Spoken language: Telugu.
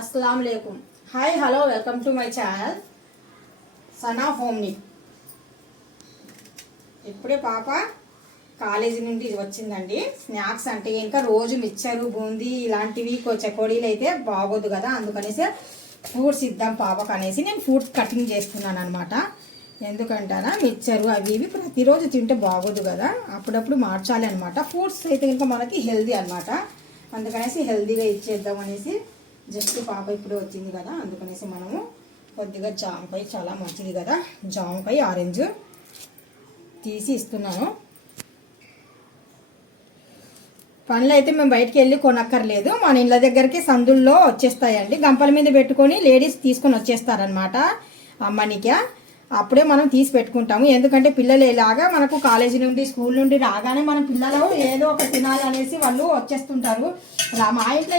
अस्सलाम वालेकुम। Hi hello welcome to my channel Sana హోమ్ని. ఇప్పుడే పాప కాలేజీ నుండి వచ్చిందండి. స్నాక్స్ అంటే ఇంకా రోజు మిక్చరు బూందీ ఇలాంటివి చెకోడీలు అయితే బాగోదు కదా, అందుకనేసి ఫ్రూట్స్ ఇద్దాం పాపకు అనేసి నేను ఫ్రూట్స్ కటింగ్ చేస్తున్నాను అనమాట. ఎందుకంటారా మిక్చరు అవి ఇవి ప్రతిరోజు తింటే బాగోదు కదా, అప్పుడప్పుడు మార్చాలి అనమాట. ఫ్రూట్స్ అయితే ఇంకా మనకి హెల్దీ అనమాట, అందుకనేసి హెల్దీగా ఇచ్చేద్దాం అనేసి. జస్ట్ పాప ఇప్పుడు వచ్చింది కదా, అందుకనేసి మనము కొద్దిగా జామకాయ చాలా మంచిది కదా, జామకాయ ఆరెంజ్ తీసి ఇస్తున్నాను. పండ్లు అయితే మేము బయటికి వెళ్ళి కొనక్కర్లేదు, మన ఇళ్ళ దగ్గరికి సందుల్లో వచ్చేస్తాయండి. గంపల మీద పెట్టుకొని లేడీస్ తీసుకొని వచ్చేస్తారనమాట అమ్మనిక. అప్పుడే మనం తీసి పెట్టుకుంటాము, ఎందుకంటే పిల్లలు ఇలాగా మనకు కాలేజీ నుండి స్కూల్ నుండి రాగానే మనం పిల్లలు ఏదో ఒక తినాలి అనేసి వాళ్ళు వచ్చేస్తుంటారు. మా ఇంట్లో